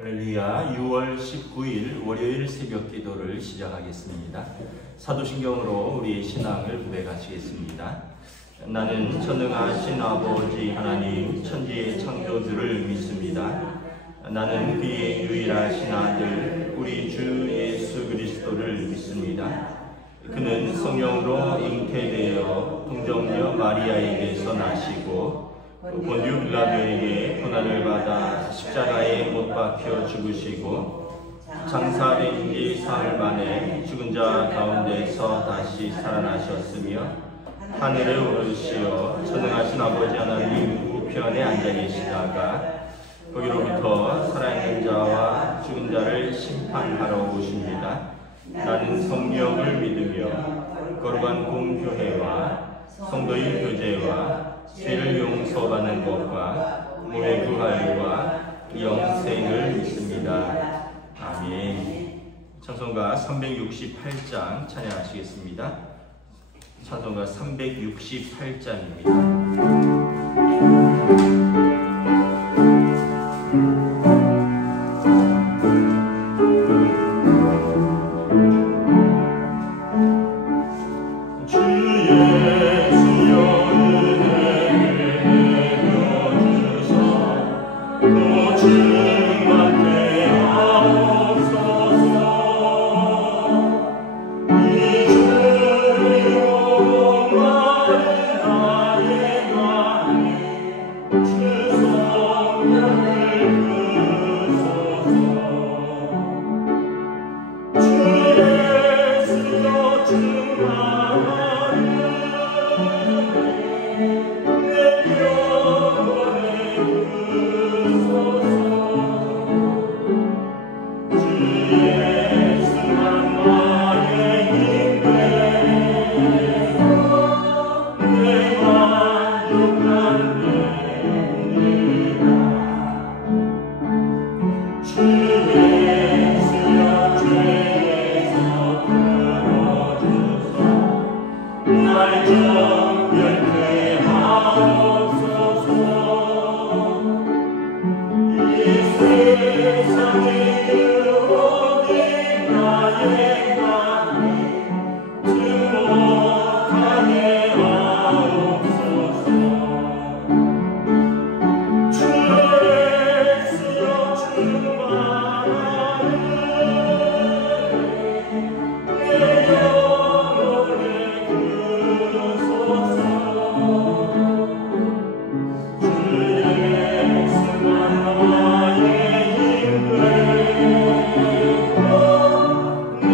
할렐루야. 6월 19일 월요일 새벽 기도를 시작하겠습니다. 사도신경으로 우리의 신앙을 고백하시겠습니다. 나는 전능하신 아버지 하나님 천지의 창조주를 믿습니다. 나는 그의 유일하신 아들 우리 주 예수 그리스도를 믿습니다. 그는 성령으로 잉태되어 동정녀 마리아에게서 나시고 본디오 빌라도에게 고난을 받아 십자가에 못 박혀 죽으시고 장사된 지 사흘 만에 죽은 자 가운데서 다시 살아나셨으며 하늘에 오르시어 전능하신 아버지 하나님 우편에 앉아 계시다가 거기로부터 살아있는 자와 죽은 자를 심판하러 오십니다. 나는 성령을 믿으며 거룩한 공교회와 성도의 교제와 죄를 용서받는 것과 몸의 부활과 영생을 믿습니다. 아멘. 찬송가 368장 찬양하시겠습니다. 찬송가 368장입니다.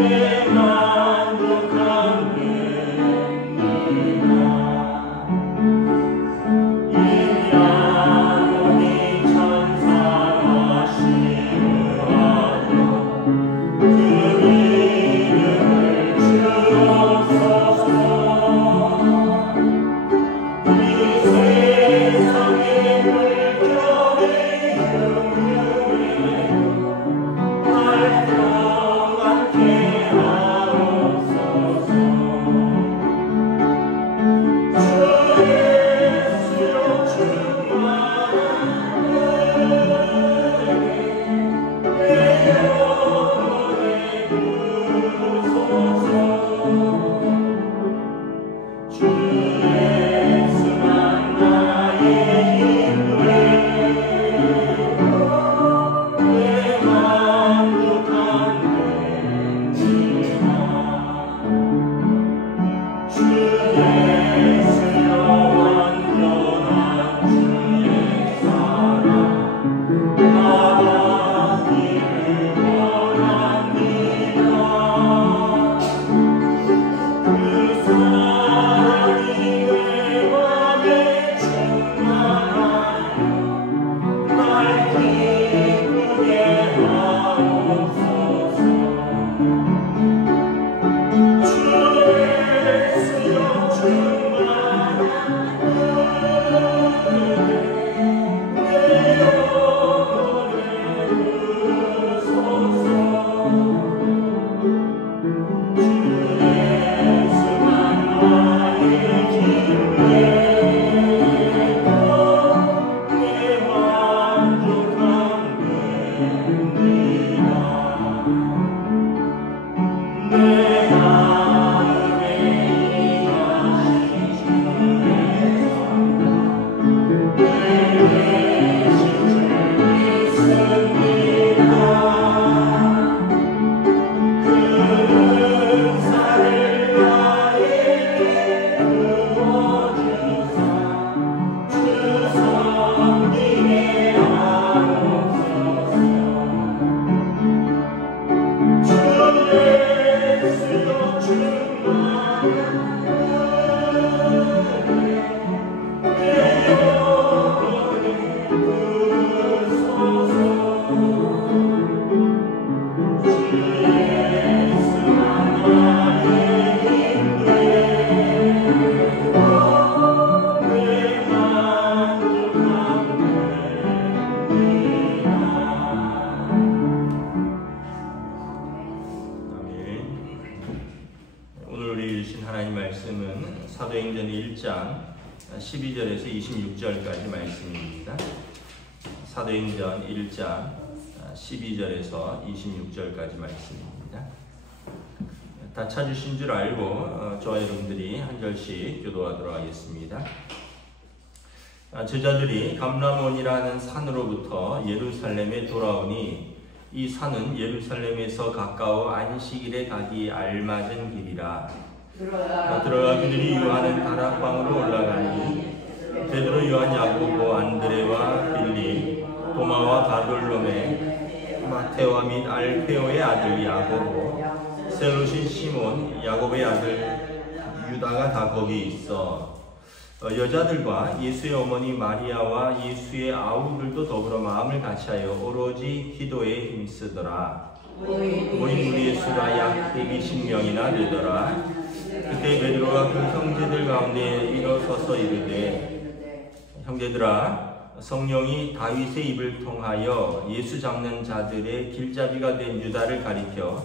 Yeah. 사도행전 1장 12절에서 26절까지 말씀입니다. 사도행전 1장 12절에서 26절까지 말씀입니다. 다 찾으신 줄 알고 저와 여러분들이 한 절씩 교도하도록 하겠습니다. 제자들이 감람원이라는 산으로부터 예루살렘에 돌아오니 이 산은 예루살렘에서 가까워 안식일에 가기 알맞은 길이라. 들어가 그들이 요한은 다락방으로 올라가니 베드로, 요한, 야고보, 안드레와 빌립, 도마와 바돌로메, 마테오와 및 알페오의 아들 야고보, 셀롯인 시몬, 야고보의 아들 유다가 다 거기 있어. 여자들과 예수의 어머니 마리아와 예수의 아우들도 더불어 마음을 같이하여 오로지 기도에 힘쓰더라. 모인 무리의 수가 약 120명이나 되더라. 그때 베드로가 그 형제들 가운데 일어서서 이르되, 형제들아, 성령이 다윗의 입을 통하여 예수 잡는 자들의 길잡이가 된 유다를 가리켜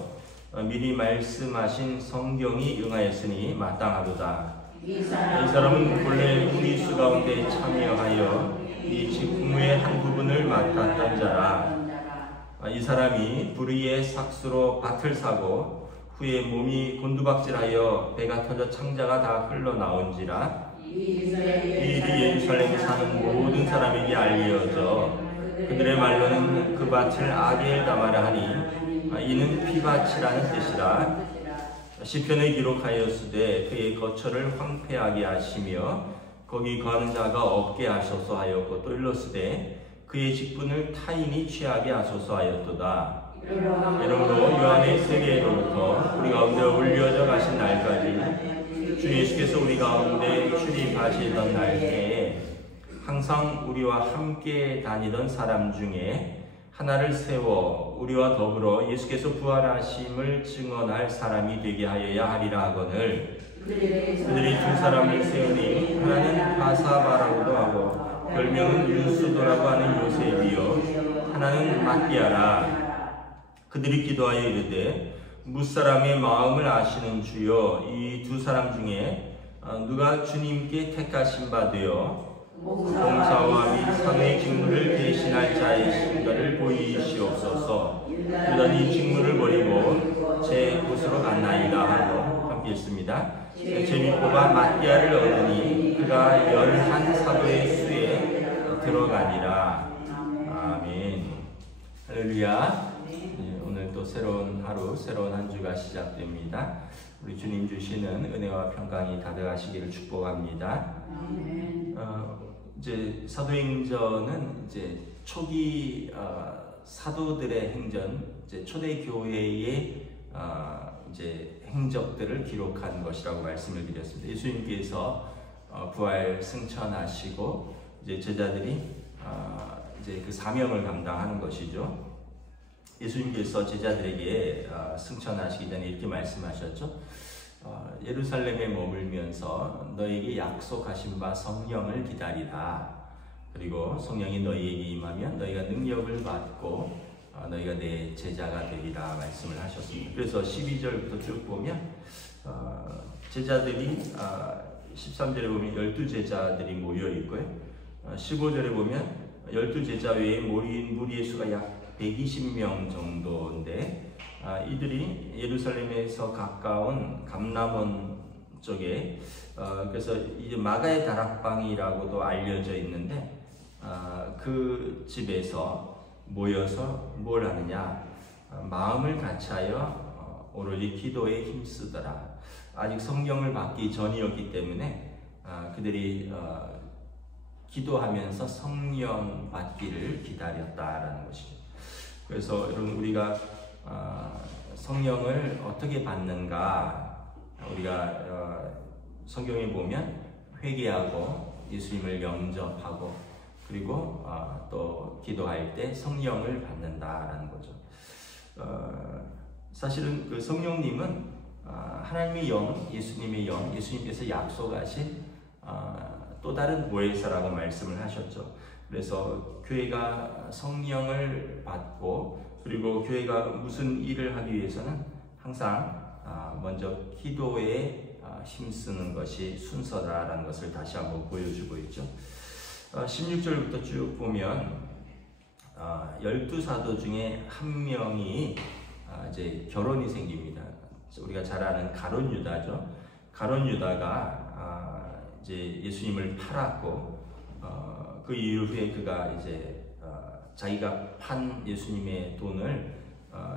미리 말씀하신 성경이 응하였으니 마땅하도다. 이 사람은 본래 우리 수 가운데 참여하여 이 직무의 한 부분을 맡았던 자라. 이 사람이 불의의 삭수로 밭을 사고 후에 몸이 곤두박질하여 배가 터져 창자가 다 흘러나온지라. 이 일이 예루살렘에 사는 모든 사람에게 알려져 그들의 말로는 그 밭을 아겔다마라 하니 이는 피밭이라는 뜻이라. 시편에 기록하였으되 그의 거처를 황폐하게 하시며 거기 거하는 자가 없게 하소서 하였고, 또 일렀으되 그의 직분을 타인이 취하게 하소서 하였도다. 이러므로 요한의 세계로부터 우리 가운데 올려져 가신 날까지 주 예수께서 우리 가운데 출입하시던 날에 항상 우리와 함께 다니던 사람 중에 하나를 세워 우리와 더불어 예수께서 부활하심을 증언할 사람이 되게 하여야 하리라 하거늘, 그들이 두 사람을 세우니 하나는 바사바라고도 하고 별명은 유수도라고 하는 요셉이요 하나는 마띠아라. 그들이 기도하여 이르되, 무사람의 마음을 아시는 주여, 이 두 사람 중에 누가 주님께 택하신 바 되어 봉사와 및 사도의 직무를 대신할 자이신가를 보이시옵소서. 유다는 이 직무를 버리고 제 곳으로 갔나이다 하고 함께 읽습니다. 제미포가 마띠아를 얻으니 그가 11 사도의 수에 들어가니라. 아멘. 할렐루야. 오늘 또 새로운 하루, 새로운 한 주가 시작됩니다. 우리 주님 주시는 은혜와 평강이 가득하시기를 축복합니다. 이제 사도행전은 이제 초기 사도들의 행전, 이제 초대 교회의 이제 행적들을 기록한 것이라고 말씀을 드렸습니다. 예수님께서 부활 승천하시고 이제 제자들이 이제 그 사명을 감당하는 것이죠. 예수님께서 제자들에게 승천하시기 전에 이렇게 말씀하셨죠. 예루살렘에 머물면서 너에게 약속하신 바 성령을 기다리라. 그리고 성령이 너희에게 임하면 너희가 능력을 받고 너희가 내 제자가 되리라 말씀을 하셨습니다. 그래서 12절부터 쭉 보면 제자들이 13절에 보면 12제자들이 모여 있고요. 15절에 보면 12제자 외에 무리의 수가 약 120명 정도인데 이들이 예루살렘에서 가까운 감람원 쪽에 그래서 이제 마가의 다락방이라고도 알려져 있는데 그 집에서 모여서 뭘 하느냐, 마음을 같이하여 오로지 기도에 힘쓰더라. 아직 성령을 받기 전이었기 때문에 그들이 기도하면서 성령 받기를 기다렸다라는 것이죠. 그래서 여러분, 우리가 성령을 어떻게 받는가, 우리가 성경에 보면 회개하고 예수님을 영접하고 그리고 또 기도할 때 성령을 받는다라는 거죠. 사실은 그 성령님은 하나님의 영, 예수님의 영, 예수님께서 약속하신 또 다른 보혜사라고 말씀을 하셨죠. 그래서 교회가 성령을 받고 그리고 교회가 무슨 일을 하기 위해서는 항상 먼저 기도에 힘쓰는 것이 순서다라는 것을 다시 한번 보여주고 있죠. 16절부터 쭉 보면 12사도 중에 한 명이 이제 결혼이 생깁니다. 우리가 잘 아는 가룟 유다죠. 가룟 유다가 이제 예수님을 팔았고 그 이후에 그가 이제 자기가 판 예수님의 돈을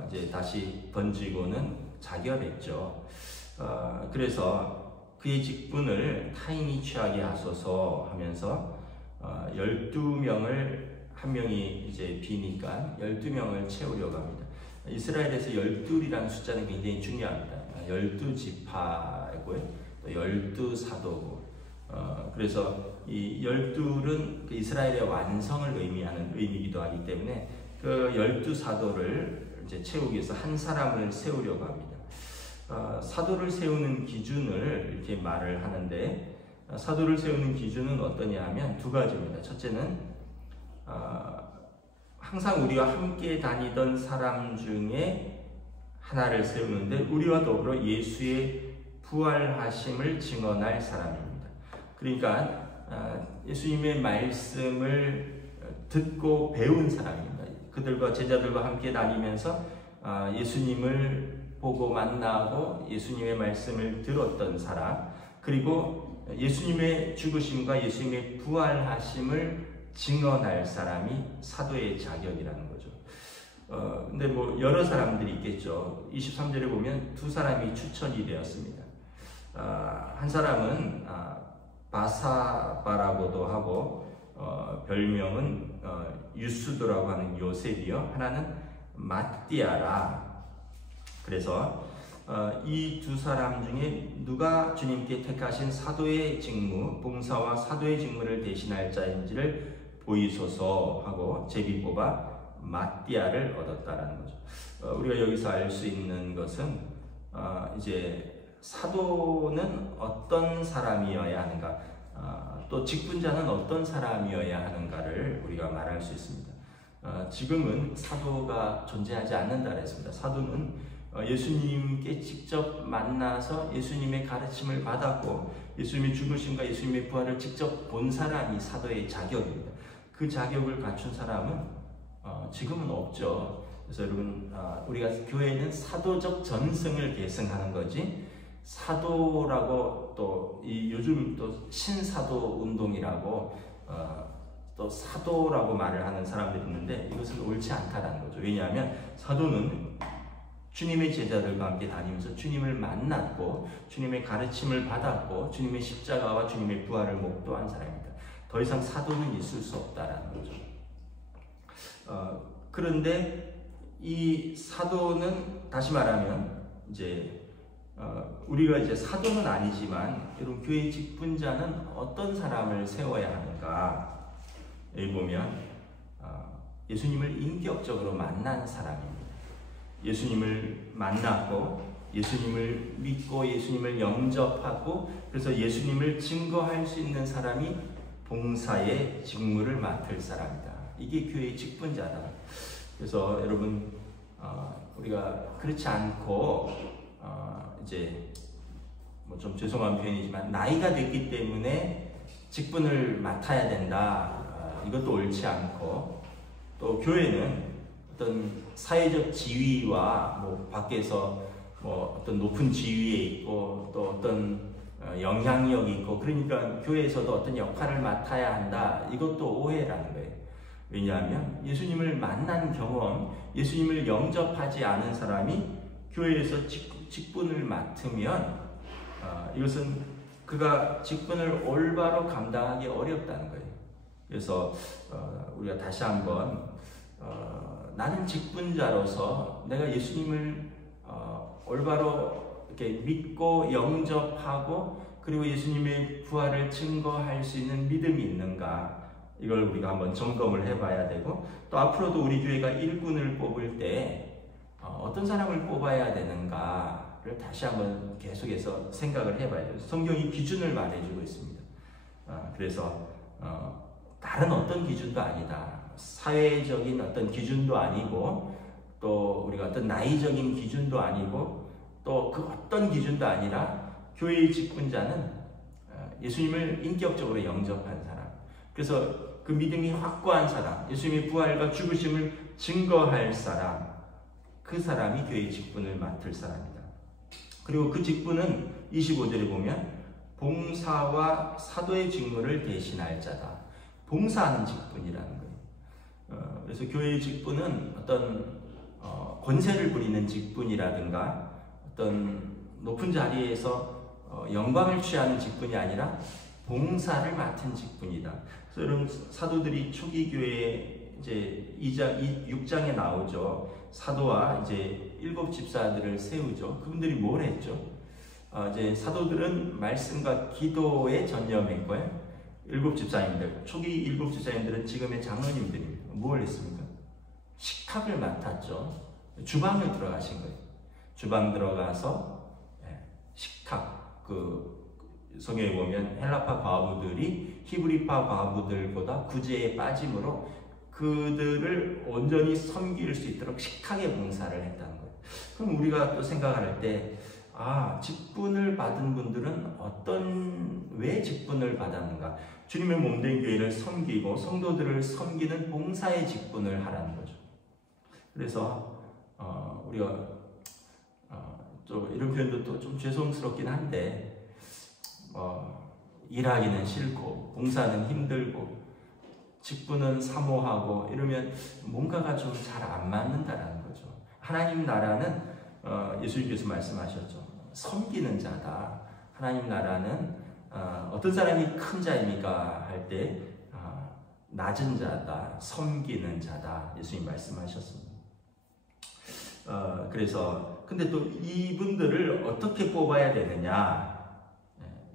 이제 다시 번지고는 자결했죠. 그래서 그의 직분을 타인이 취하게 하소서 하면서 12명을 한 명이 이제 비니까 12명을 채우려고 합니다. 이스라엘에서 12이라는 숫자는 굉장히 중요합니다. 12지파고요, 또 12사도고. 그래서 이 12은 그 이스라엘의 완성을 의미이기도 하기 때문에 그 12사도를 이제 채우기 위해서 한 사람을 세우려고 합니다. 사도를 세우는 기준을 이렇게 말을 하는데, 사도를 세우는 기준은 어떠냐 하면 두 가지입니다. 첫째는 항상 우리와 함께 다니던 사람 중에 하나를 세우는데 우리와 더불어 예수의 부활하심을 증언할 사람입니다. 그러니까 예수님의 말씀을 듣고 배운 사람입니다. 그들과 제자들과 함께 다니면서 예수님을 보고 만나고 예수님의 말씀을 들었던 사람, 그리고 예수님의 죽으심과 예수님의 부활하심을 증언할 사람이 사도의 자격이라는 거죠. 근데 뭐 여러 사람들이 있겠죠. 23절에 보면 두 사람이 추천이 되었습니다. 한 사람은 바사바라고도 하고 별명은 유스도라고 하는 요셉이요. 하나는 마띠아라. 그래서 이 두 사람 중에 누가 주님께 택하신 사도의 직무, 봉사와 사도의 직무를 대신할 자인지를 보이소서 하고 제비 뽑아 마띠아를 얻었다라는 거죠. 우리가 여기서 알 수 있는 것은 이제 사도는 어떤 사람이어야 하는가, 또 직분자는 어떤 사람이어야 하는가를 우리가 말할 수 있습니다. 지금은 사도가 존재하지 않는다 그랬습니다. 사도는 예수님께 직접 만나서 예수님의 가르침을 받았고 예수님의 죽으심과 예수님의 부활을 직접 본 사람이 사도의 자격입니다. 그 자격을 갖춘 사람은 지금은 없죠. 그래서 여러분, 우리가 교회는 사도적 전승을 계승하는 거지, 사도라고 또 요즘 또 신사도 운동이라고 또 사도라고 말을 하는 사람들이 있는데 이것은 옳지 않다라는 거죠. 왜냐하면 사도는 주님의 제자들과 함께 다니면서 주님을 만났고 주님의 가르침을 받았고 주님의 십자가와 주님의 부활을 목도한 사람입니다. 더 이상 사도는 있을 수 없다라는 거죠. 그런데 이 사도는 다시 말하면 이제 우리가 이제 사도는 아니지만 여러분, 교회 직분자는 어떤 사람을 세워야 하는가? 여기 보면 예수님을 인격적으로 만난 사람입니다. 예수님을 만났고 예수님을 믿고 예수님을 영접하고 그래서 예수님을 증거할 수 있는 사람이 봉사의 직무를 맡을 사람이다. 이게 교회의 직분자다. 그래서 여러분, 우리가 그렇지 않고 이제 뭐 좀 죄송한 표현이지만 나이가 됐기 때문에 직분을 맡아야 된다. 이것도 옳지 않고, 또 교회는 어떤 사회적 지위와 뭐 밖에서 뭐 어떤 높은 지위에 있고 또 어떤 영향력이 있고 그러니까 교회에서도 어떤 역할을 맡아야 한다. 이것도 오해라는 거예요. 왜냐하면 예수님을 만난 경험, 예수님을 영접하지 않은 사람이 교회에서 직분을 맡으면 이것은 그가 직분을 올바로 감당하기 어렵다는 거예요. 그래서 우리가 다시 한번 나는 직분자로서 내가 예수님을 올바로 이렇게 믿고 영접하고 그리고 예수님의 부활을 증거할 수 있는 믿음이 있는가, 이걸 우리가 한번 점검을 해봐야 되고, 또 앞으로도 우리 교회가 일꾼을 뽑을 때 어떤 사람을 뽑아야 되는가를 다시 한번 계속해서 생각을 해봐야 돼요. 성경이 기준을 말해주고 있습니다. 그래서 다른 어떤 기준도 아니다. 사회적인 어떤 기준도 아니고 또 우리가 어떤 나이적인 기준도 아니고 또 그 어떤 기준도 아니라 교회의 직분자는 예수님을 인격적으로 영접한 사람, 그래서 그 믿음이 확고한 사람, 예수님의 부활과 죽으심을 증거할 사람, 그 사람이 교회의 직분을 맡을 사람이다. 그리고 그 직분은 25절에 보면 봉사와 사도의 직무를 대신할 자다. 봉사하는 직분이라는 거예요. 그래서 교회의 직분은 어떤 권세를 부리는 직분이라든가 어떤 높은 자리에서 영광을 취하는 직분이 아니라 봉사를 맡은 직분이다. 그래서 여러분, 사도들이 초기 교회에 이제 6장에 나오죠. 사도와 이제 7 집사들을 세우죠. 그분들이 뭘 했죠? 이제 사도들은 말씀과 기도에 전념했고요. 7 집사님들, 초기 7 집사님들은 지금의 장로님들입니다. 뭘 했습니까? 식탁을 맡았죠. 주방을 들어가신 거예요. 주방 들어가서 식탁, 성경에 보면 헬라파 과부들이 히브리파 과부들보다 구제에 빠짐으로 그들을 온전히 섬길 수 있도록 식탁의 봉사를 했다는 거예요. 그럼 우리가 또 생각할 때, 직분을 받은 분들은 왜 직분을 받았는가? 주님의 몸된 교회를 섬기고 성도들을 섬기는 봉사의 직분을 하라는 거죠. 그래서 우리가 좀 이런 표현도 또 좀 죄송스럽긴 한데, 일하기는 싫고 봉사는 힘들고 직분은 사모하고 이러면 뭔가가 좀 잘 안 맞는다라는 거죠. 하나님 나라는 예수님께서 말씀하셨죠. 섬기는 자다. 하나님 나라는 어떤 사람이 큰 자입니까? 할 때 낮은 자다. 섬기는 자다. 예수님 말씀하셨습니다. 그래서 근데 또 이분들을 어떻게 뽑아야 되느냐?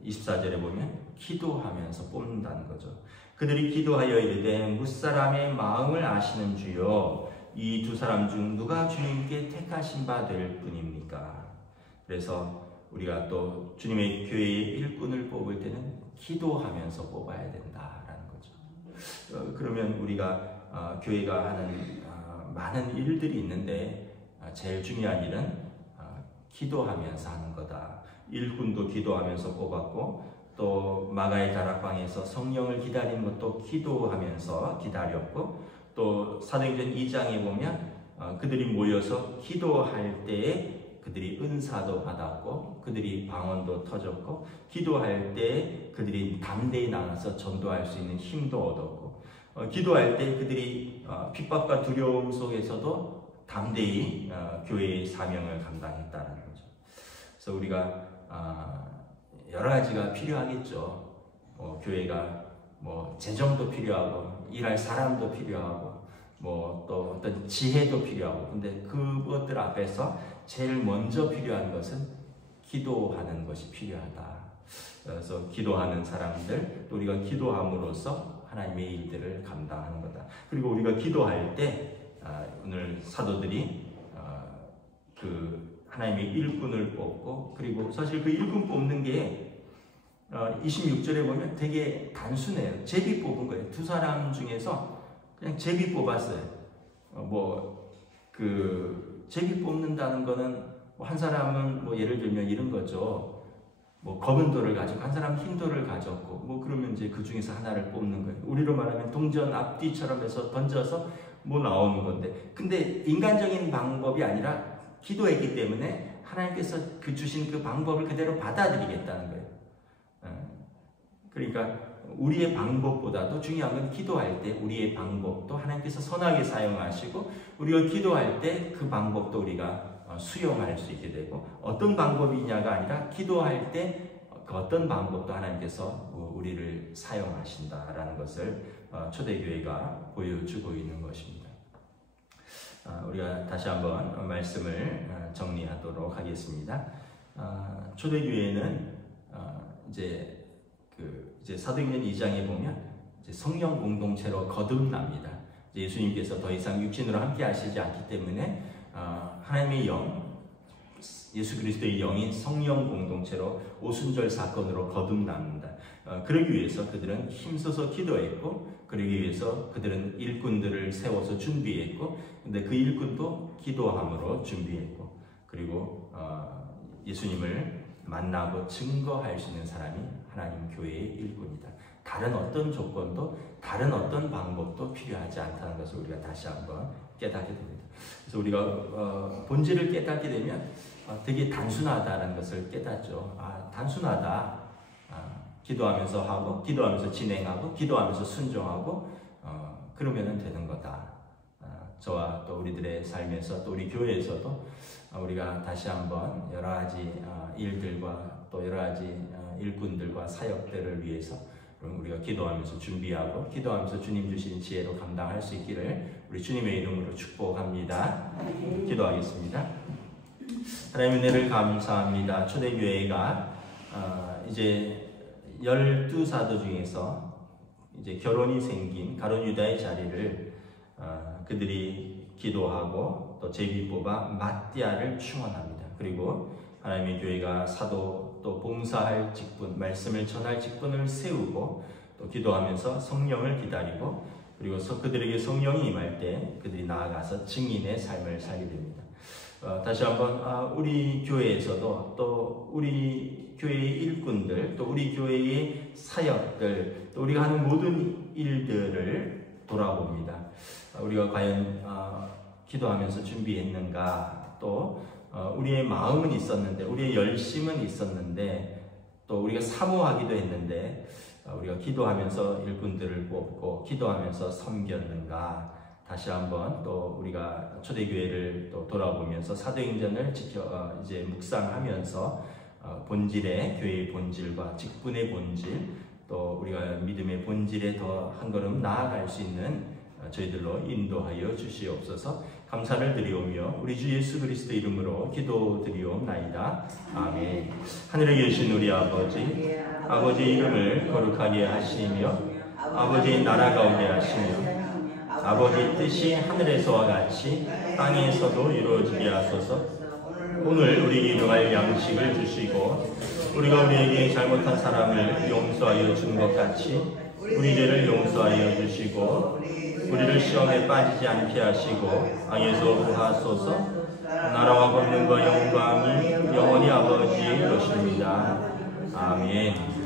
24절에 보면 기도하면서 뽑는다는 거죠. 그들이 기도하여 이르되 무사람의 마음을 아시는 주여, 이 2 사람 중 누가 주님께 택하신 바 될 뿐입니까? 그래서 우리가 또 주님의 교회의 일꾼을 뽑을 때는 기도하면서 뽑아야 된다라는 거죠. 그러면 우리가 교회가 하는 많은 일들이 있는데 제일 중요한 일은 기도하면서 하는 거다. 일꾼도 기도하면서 뽑았고, 또 마가의 다락방에서 성령을 기다린 것도 기도하면서 기다렸고, 또 사도행전 2장에 보면 그들이 모여서 기도할 때에 그들이 은사도 받았고, 그들이 방언도 터졌고, 기도할 때 그들이 담대히 나가서 전도할 수 있는 힘도 얻었고, 기도할 때 그들이 핍박과 두려움 속에서도 담대히 교회의 사명을 감당했다는 거죠. 그래서 우리가 여러 가지가 필요하겠죠. 교회가 재정도 필요하고, 일할 사람도 필요하고, 또 어떤 지혜도 필요하고, 근데 그것들 앞에서 제일 먼저 필요한 것은 기도하는 것이 필요하다. 그래서 기도하는 사람들, 또 우리가 기도함으로써 하나님의 일들을 감당하는 거다. 그리고 우리가 기도할 때 오늘 사도들이 하나님의 일꾼을 뽑고, 그리고 사실 그 일꾼 뽑는 게 26절에 보면 되게 단순해요. 제비 뽑은 거예요. 2 사람 중에서 그냥 제비 뽑았어요. 제비 뽑는다는 거는 한 사람은 예를 들면 이런 거죠. 검은 돌을 가지고 한 사람 흰 돌을 가졌고, 그러면 이제 그 중에서 하나를 뽑는 거예요. 우리로 말하면 동전 앞뒤처럼 해서 던져서 뭐 나오는 건데, 근데 인간적인 방법이 아니라 기도했기 때문에 하나님께서 그 주신 그 방법을 그대로 받아들이겠다는 거예요. 그러니까 우리의 방법보다도 중요한 건 기도할 때 우리의 방법도 하나님께서 선하게 사용하시고, 우리가 기도할 때 그 방법도 우리가 수용할 수 있게 되고, 어떤 방법이냐가 아니라 기도할 때 그 어떤 방법도 하나님께서 우리를 사용하신다라는 것을 초대교회가 보여주고 있는 것입니다. 우리가 다시 한번 말씀을 정리하도록 하겠습니다. 초대교회는 이제 사도행전 2장에 보면 이제 성령 공동체로 거듭납니다. 예수님께서 더 이상 육신으로 함께 하시지 않기 때문에 하나님의 영, 예수 그리스도의 영인 성령 공동체로 오순절 사건으로 거듭납니다. 그러기 위해서 그들은 힘써서 기도했고, 그러기 위해서 그들은 일꾼들을 세워서 준비했고, 근데 그 일꾼도 기도함으로 준비했고, 그리고 예수님을 만나고 증거할 수 있는 사람이 하나님 교회의 일꾼이다. 다른 어떤 조건도, 다른 어떤 방법도 필요하지 않다는 것을 우리가 다시 한번 깨닫게 됩니다. 그래서 우리가 본질을 깨닫게 되면 되게 단순하다는 것을 깨닫죠. 단순하다. 기도하면서 하고, 기도하면서 진행하고, 기도하면서 순종하고, 그러면 되는 거다. 저와 또 우리들의 삶에서, 또 우리 교회에서도 우리가 다시 한번 여러 가지 일들과 또 여러 가지 일꾼들과 사역들을 위해서 우리가 기도하면서 준비하고, 기도하면서 주님 주신 지혜로 감당할 수 있기를 우리 주님의 이름으로 축복합니다. 기도하겠습니다. 하나님의 은혜를 감사합니다. 초대교회가 이제 12사도 중에서 이제 결혼이 생긴 가룟 유다의 자리를 그들이 기도하고 또 제비 뽑아 마띠아를 충원합니다. 그리고 하나님의 교회가 사도 또 봉사할 직분, 말씀을 전할 직분을 세우고 또 기도하면서 성령을 기다리고, 그리고 그들에게 성령이 임할 때 그들이 나아가서 증인의 삶을 살게 됩니다. 다시 한번 우리 교회에서도 또 우리 교회의 일꾼들, 또 우리 교회의 사역들, 또 우리가 하는 모든 일들을 돌아봅니다. 우리가 과연 기도하면서 준비했는가, 또 우리의 마음은 있었는데, 우리의 열심은 있었는데, 또 우리가 사모하기도 했는데 우리가 기도하면서 일꾼들을 뽑고 기도하면서 섬겼는가. 다시 한번 또 우리가 초대교회를 또 돌아보면서 사도행전을 이제 묵상하면서 본질의, 교회의 본질과 직분의 본질, 또 우리가 믿음의 본질에 더 한 걸음 나아갈 수 있는 저희들로 인도하여 주시옵소서. 감사를 드리오며 우리 주 예수 그리스도 이름으로 기도드리옵나이다. 아멘. 하늘에 계신 우리 아버지, 아버지의 이름을 거룩하게 하시며 아버지의 나라가 오게 하시며 아버지의 뜻이 하늘에서와 같이 땅에서도 이루어지게 하소서. 오늘 우리에게 일용할 양식을 주시고, 우리가 우리에게 잘못한 사람을 용서하여 준 것 같이 우리 죄를 용서하여 주시고, 우리를 시험에 빠지지 않게 하시고 악에서 구하소서. 나라와 권능과 영광이 영원히 아버지의 것입니다. 아멘.